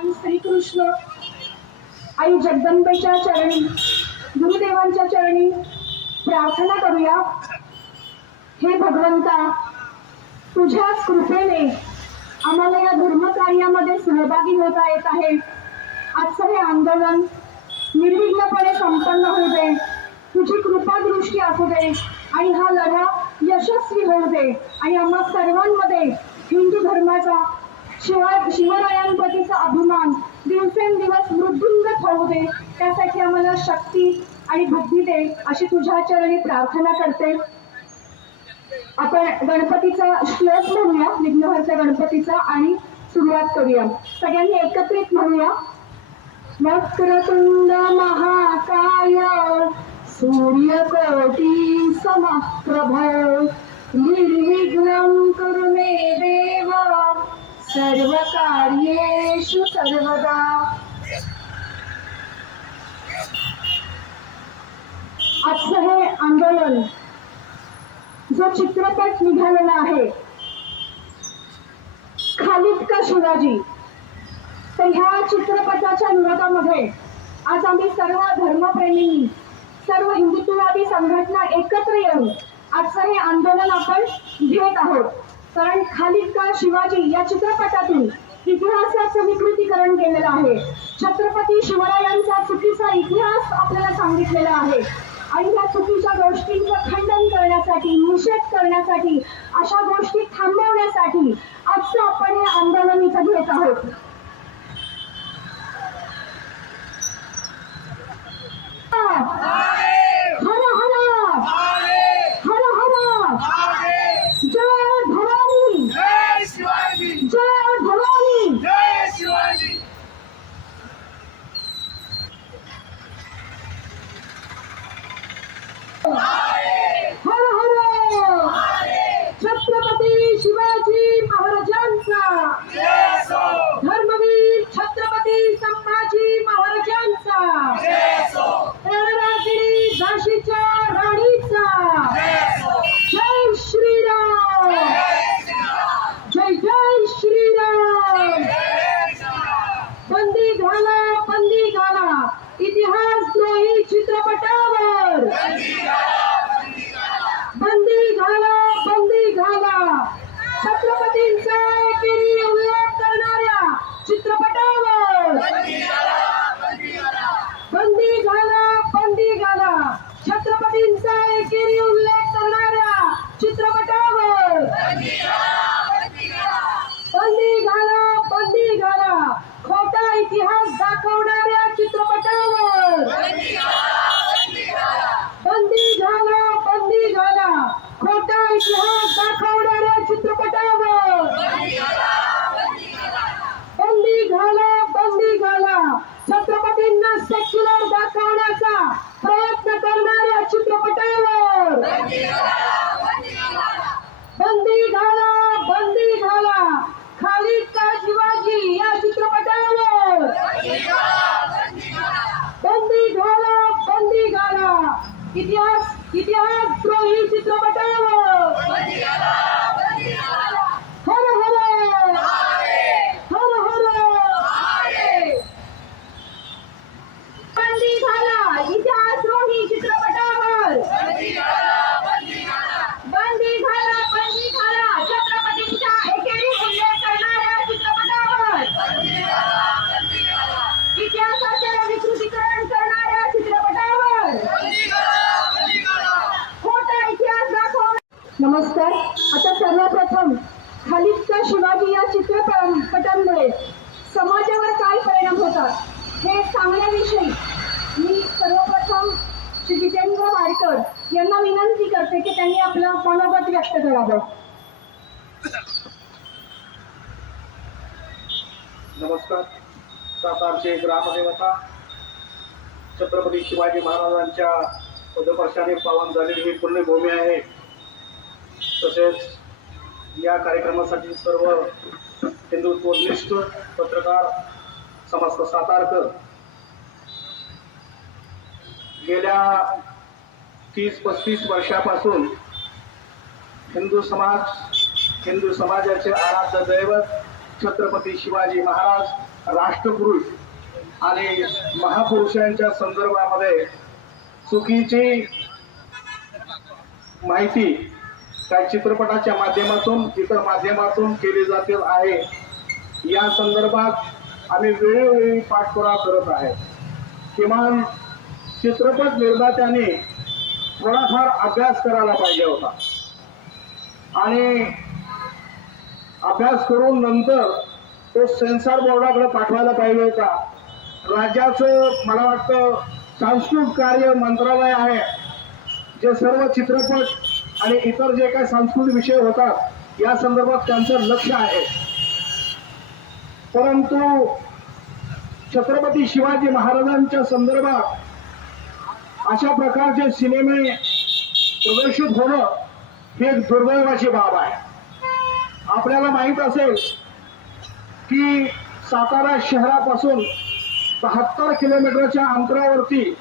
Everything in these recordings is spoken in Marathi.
भगवान श्रीकृष्ण आई जगदंबेच्या चरणी गुरुदेवांच्या चरणी प्रार्थना करूया. हे भगवंता तुझ्या कृपेने आम्हाला या धर्मकार्यामध्ये सहभागी होता येत आहे. आजचं हे आंदोलन निर्विघ्नपणे संपन्न होऊ दे. तुझी कृपादृष्टी असू दे आणि हा लढा यशस्वी होऊ दे. आणि आम्हा सर्वांमध्ये हिंदू धर्माचा शिवाय शिवरायांप्रतीचा अभिमान दिवसेंदिवस वृद्धिंगत होऊ दे. त्यासाठी आम्हाला शक्ती आणि बुद्धी दे अशी तुझ्या चरणी प्रार्थना करते. आपण गणपतीचा श्लोक म्हणूया विघ्नहर्ता गणपतीचा आणि सुरुवात करूया. सगळ्यांनी एकत्रित म्हणूया. वक्रतुंड महाकाय सूर्यकोटी समप्रभ निर्विघ्न करू देवा. सर्व कार्येषु सर्वदा। आजचं हे आंदोलन जो चित्रपट निघालेला आहे खालिद का शिवाजी? तर ह्या चित्रपटाच्या विरोधामध्ये आज आम्ही सर्व धर्मप्रेमींनी सर्व हिंदुत्ववादी संघटना एकत्र येऊन आजचं हे आंदोलन आपण घेत आहोत. कारण खालिद का शिवाजी या चित्रपटातून इतिहासाचं विकृतीकरण केलेलं आहे. छत्रपती शिवरायांचा चुकीचा इतिहास आपल्याला सांगितलेला आहे. आणि या चुकीच्या गोष्टींचं खंडन करण्यासाठी निषेध करण्यासाठी अशा गोष्टी थांबवण्यासाठी आजचं आपण हे आंदोलन इथं घेत आहोत हर हर हर हर जय भवानी जय शिवाजी जय भवानी जय शिवाजी हर हर छत्रपती शिवाजी महाराजांचा जय सो धर्मवीर छत्रपती संभाजी महाराजांचा जय सो रणरागिरी झाशीच्या राणीचा जय सो जय श्रीराम जय जय श्रीराम जय श्रीराम बंदी घाला बंदी घाला इतिहास द्रोही चित्रपटावर बंदी घाला बंदी घाला छत्रपतींचा एकेरी उल्लेख करणाऱ्या चित्रपटावर बंदी घाला बंदी घाला छत्रपतींचा एकेरी उल्लेख करणाऱ्या चित्रपटावर बंदी घाला बंदी घाला खोटा इतिहास दाखवणाऱ्या चित्रपटावर बंदी घाला बंदी घाला खोटा इतिहास दाखवणाऱ्या चित्रपटावर बंदी घाला बंदी घाला छत्रपतींना सेक्युलर दाखवण्याचा प्रयत्न करणाऱ्या चित्रपटावर बंदी घाला बंदी घाला खालिद का शिवाजी या चित्रपटावर बंदी घाला बंदी घाला इतिहास इतिहास द्रोही चित्रपटावर हर हर हर हर बंदी घाला इतिहास द्रोही चित्रपटावर बंदी घाला बंदी घाला छत्रपतींचा एकेरी उल्लेख करणाऱ्या चित्रपटावर इतिहासाचे विकृतीकरण करणाऱ्या चित्रपटावर खोटा इतिहास दाखव नमस्कार. आता सर्वप्रथम खालिदचा शिवाजी या चित्रपटांमुळे समाजावर काय परिणाम होतात हे सांगण्याविषयी मी सर्वप्रथम श्री जितेंद्र वाडकर यांना विनंती करते की त्यांनी आपलं मनोगत व्यक्त करावं. नमस्कार. सातारचे ग्रामदेवता छत्रपती शिवाजी महाराजांच्या पदपर्शाने पावन झालेली ही पुण्यभूमी आहे. तसेच या कार्यक्रमासाठी सर्व हिंदुत्वनिष्ठ पत्रकार समस्त सातारकर गेल्या तीस पस्तीस वर्षापासून हिंदू समाज हिंदू समाजाचे आराध्य दैवत छत्रपती शिवाजी महाराज राष्ट्रपुरुष आणि महापुरुषांच्या संदर्भामध्ये चुकीची माहिती त्या चित्रपटाच्या माध्यमातून इतर माध्यमातून केली जाते आहे. या संदर्भात आम्ही वेळोवेळी पाठपुरावा करत आहे. किमान चित्रपट निर्मात्याने थोडाफार अभ्यास करायला पाहिजे होता. आणि अभ्यास करून नंतर तो सेन्सॉर बोर्डाकडे पाठवायला पाहिजे होता. राज्याचं मला वाटतं सांस्कृतिक कार्य मंत्रालय आहे. जे सर्व चित्रपट आणि इतर जे काही सांस्कृतिक विषय होतात या संदर्भात त्यांचं लक्ष आहे. परंतु छत्रपती शिवाजी महाराजांच्या संदर्भात अशा प्रकारचे सिनेमे प्रदर्शित होणं ही एक दुर्दैवाची बाब आहे. आपल्याला माहीत असेल की सातारा शहरापासून बहात्तर किलोमीटरच्या अंतरावरती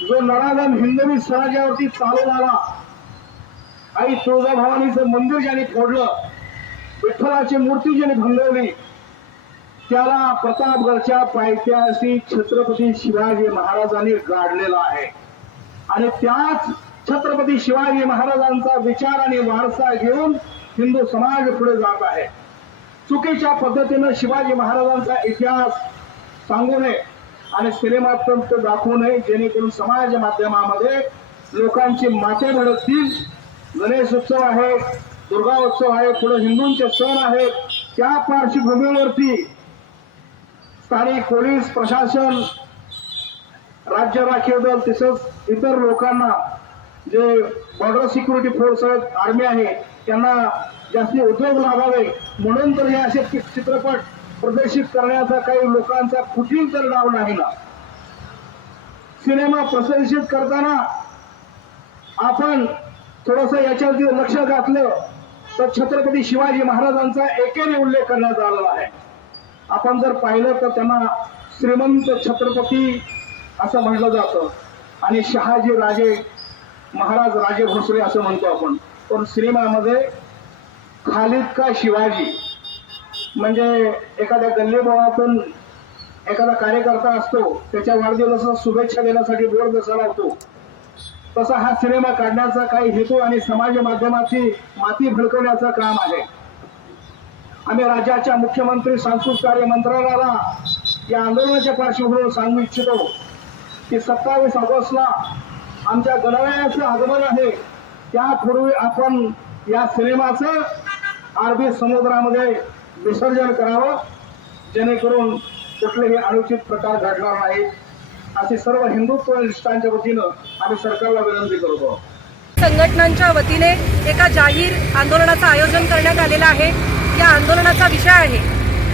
जो नराधन हिंदवी स्वराज्यावरती चालून आला आई तुळजाभवानीचं मंदिर ज्याने फोडलं विठ्ठलाची मूर्ती ज्याने भंगवली त्याला प्रतापगडच्या पायथ्याशी छत्रपती शिवाजी महाराजांनी गाडलेला आहे. आणि त्याच छत्रपती शिवाजी महाराजांचा विचार आणि वारसा घेऊन हिंदू समाज पुढे जात आहे. चुकीच्या पद्धतीनं शिवाजी महाराजांचा इतिहास सांगू नये आणि सिनेमातून तो दाखवू नये जेणेकरून समाज माध्यमामध्ये लोकांची माते भडकतील गणेश उत्सव आहे दुर्गा उत्सव आहे पुढे हिंदूंचे सण आहेत. त्या पार्श्वभूमीवरती स्थानिक पोलीस प्रशासन राज्य राखीव दल तसंच इतर लोकांना जे बॉर्डर सिक्युरिटी फोर्स आहेत आर्मी आहे त्यांना जास्ती उद्योग लागावे म्हणून तर हे असे चित्रपट प्रदर्शित करण्याचा काही लोकांचा कुठेही तर डाव नाही ना. सिनेमा प्रदर्शित करताना आपण थोडस याच्यावरती लक्ष घातलं तर छत्रपती शिवाजी महाराजांचा एकेरी उल्लेख करण्यात आलेला आहे. आपण जर पाहिलं तर त्यांना श्रीमंत छत्रपती असं म्हटलं जातं. आणि शहाजी राजे महाराज राजे भोसले असं म्हणतो आपण. पण सिनेमामध्ये खालिद का शिवाजी? म्हणजे एखाद्या गल्लीबोळातून एखादा कार्यकर्ता असतो त्याच्या वाढदिवसाला शुभेच्छा देण्यासाठी बोर्ड बसायला होतो. तसा हा सिनेमा काढण्याचा काही हेतू आणि समाज माध्यमाची माती भडकवण्याचं काम आहे. आम्ही राज्याच्या मुख्यमंत्री सांस्कृतिक कार्य मंत्रालयाला या आंदोलनाच्या पार्श्वभूमीवर सांगू इच्छितो की सत्तावीस ऑगस्टला आमच्या गणरायाचं आगमन आहे. त्यापूर्वी आपण या सिनेमाचं अरबी समुद्रामध्ये विसर्जन करावं जेणेकरून कुठलेही अनुचित प्रकार घडणार नाही अशी सर्व हिंदुत्व निष्ठांच्या वतीनं आम्ही सरकारला विनंती करतो. संघटनांच्या वतीने एका जाहीर आंदोलनाचं आयोजन करण्यात आलेलं आहे. या आंदोलनाचा विषय आहे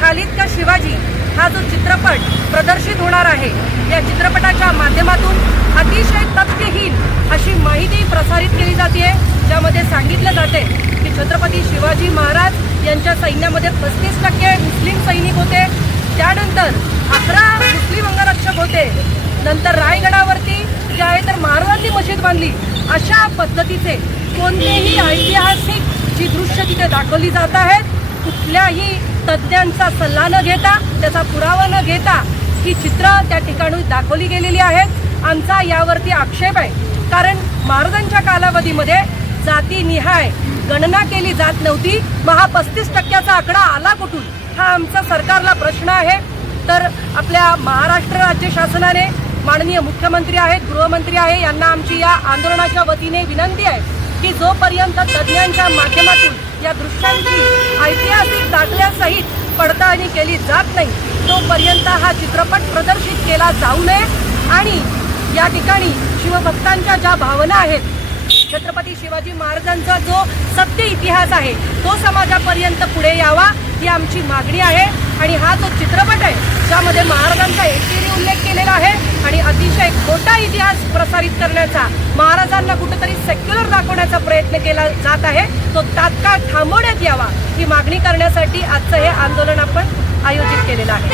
खालिद का शिवाजी हा जो चित्रपट प्रदर्शित होणार आहे या चित्रपटाच्या माध्यमातून अतिशय तथ्यहीन अशी माहिती प्रसारित केली जाते ज्यामध्ये सांगितलं जाते की छत्रपती शिवाजी महाराज यांच्या सैन्यामध्ये पस्तीस टक्के मुस्लिम सैनिक होते. त्यानंतर अकरा मुस्लिम अंगरक्षक होते. नंतर रायगडावरती जे आहे तर महाराजांनी मशीद बांधली. अशा पद्धतीचे कोणतेही ऐतिहासिक जी दृश्य तिथे दाखवली जात आहेत कुठल्याही तज्ज्ञांचा सल्ला न घेता त्याचा पुरावा न घेता ही चित्र त्या ठिकाणी दाखवली गेलेली आहेत. आमचा यावरती आक्षेप आहे. कारण महाराजांच्या कालावधीमध्ये जातीनिहाय गणना केली जात नव्हती. महा हा पस्तीस टक्क्याचा आकडा आला कुठून? हा आमचा सरकारला प्रश्न आहे. तर आपल्या महाराष्ट्र राज्य शासनाने माननीय मुख्यमंत्री आहेत गृहमंत्री आहे यांना आमची या आंदोलनाच्या वतीने विनंती आहे की जोपर्यंत तज्ज्ञांच्या माध्यमातून या दृश्यांची ऐतिहासिक दाखल्यासहित पडताळणी केली जात नाही तोपर्यंत हा चित्रपट प्रदर्शित केला जाऊ नये. आणि या ठिकाणी शिवभक्तांच्या ज्या भावना आहेत छत्रपती शिवाजी महाराजांचा जो सत्य इतिहास आहे तो समाजापर्यंत पुढे यावा ही आमची मागणी आहे. आणि हा जो चित्रपट आहे ज्यामध्ये महाराजांचा एकेरी उल्लेख केलेला आहे आणि अतिशय खोटा इतिहास प्रसारित करण्याचा महाराजांना कुठेतरी सेक्युलर दाखवण्याचा प्रयत्न केला जात आहे तो तात्काळ थांबवण्यात यावा ही मागणी करण्यासाठी आजचं हे आंदोलन आपण आयोजित केलेलं आहे.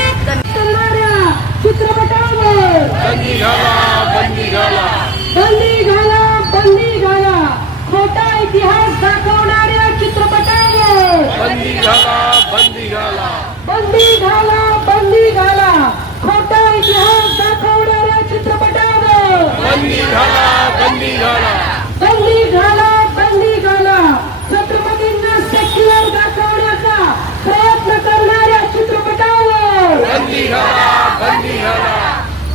मोठा इतिहास दाखवणाऱ्या चित्रपटावर. बंदी घाला बंदी घाला बंदी घाला बंदी घाला खोटा इतिहास दाखवणाऱ्या बंदी घाला बंदी घाला बंदी घाला बंदी घाला छत्रपतींना सेक्युलर दाखवण्याचा प्रयत्न करणाऱ्या चित्रपटावर. बंदी घाला बंदी घाला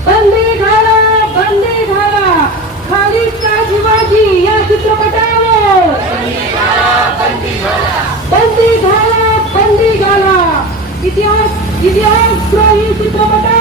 बंदी घाला बंदी घाला खाली का शिवाजी या चित्रपटा बंदी घाला बंदी घाला. इतिहास इतिहास चित्रपटा